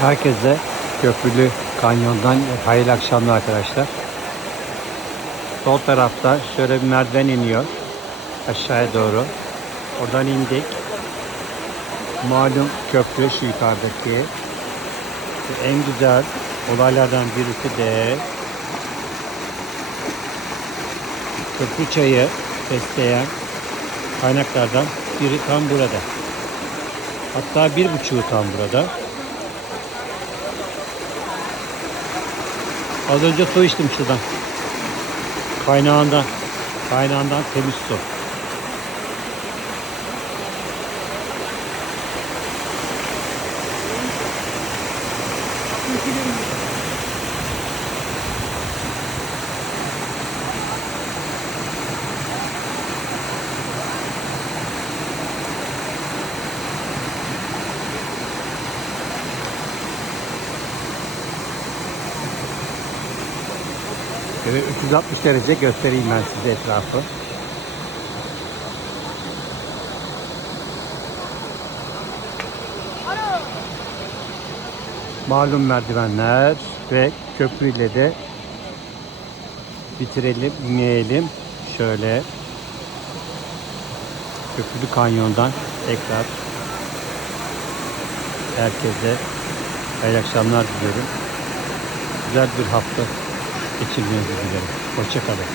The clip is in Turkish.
Herkese Köprülü Kanyon'dan hayırlı akşamlar arkadaşlar. Sol tarafta şöyle bir merdiven iniyor. Aşağıya doğru. Oradan indik. Malum köprü şu yukarıdaki. En güzel olaylardan birisi de köprü çayı besleyen kaynaklardan biri tam burada. Hatta bir buçuğu tam burada. Az önce su içtim şuradan. Kaynağından. Kaynağından temiz su. Şöyle 360 derece göstereyim ben size etrafı. Malum merdivenler ve köprüyle de bitirelim, inelim. Şöyle Köprülü Kanyon'dan tekrar herkese hayırlı akşamlar diliyorum. Güzel bir hafta geçirmenizi dilerim. Hoşçakalın.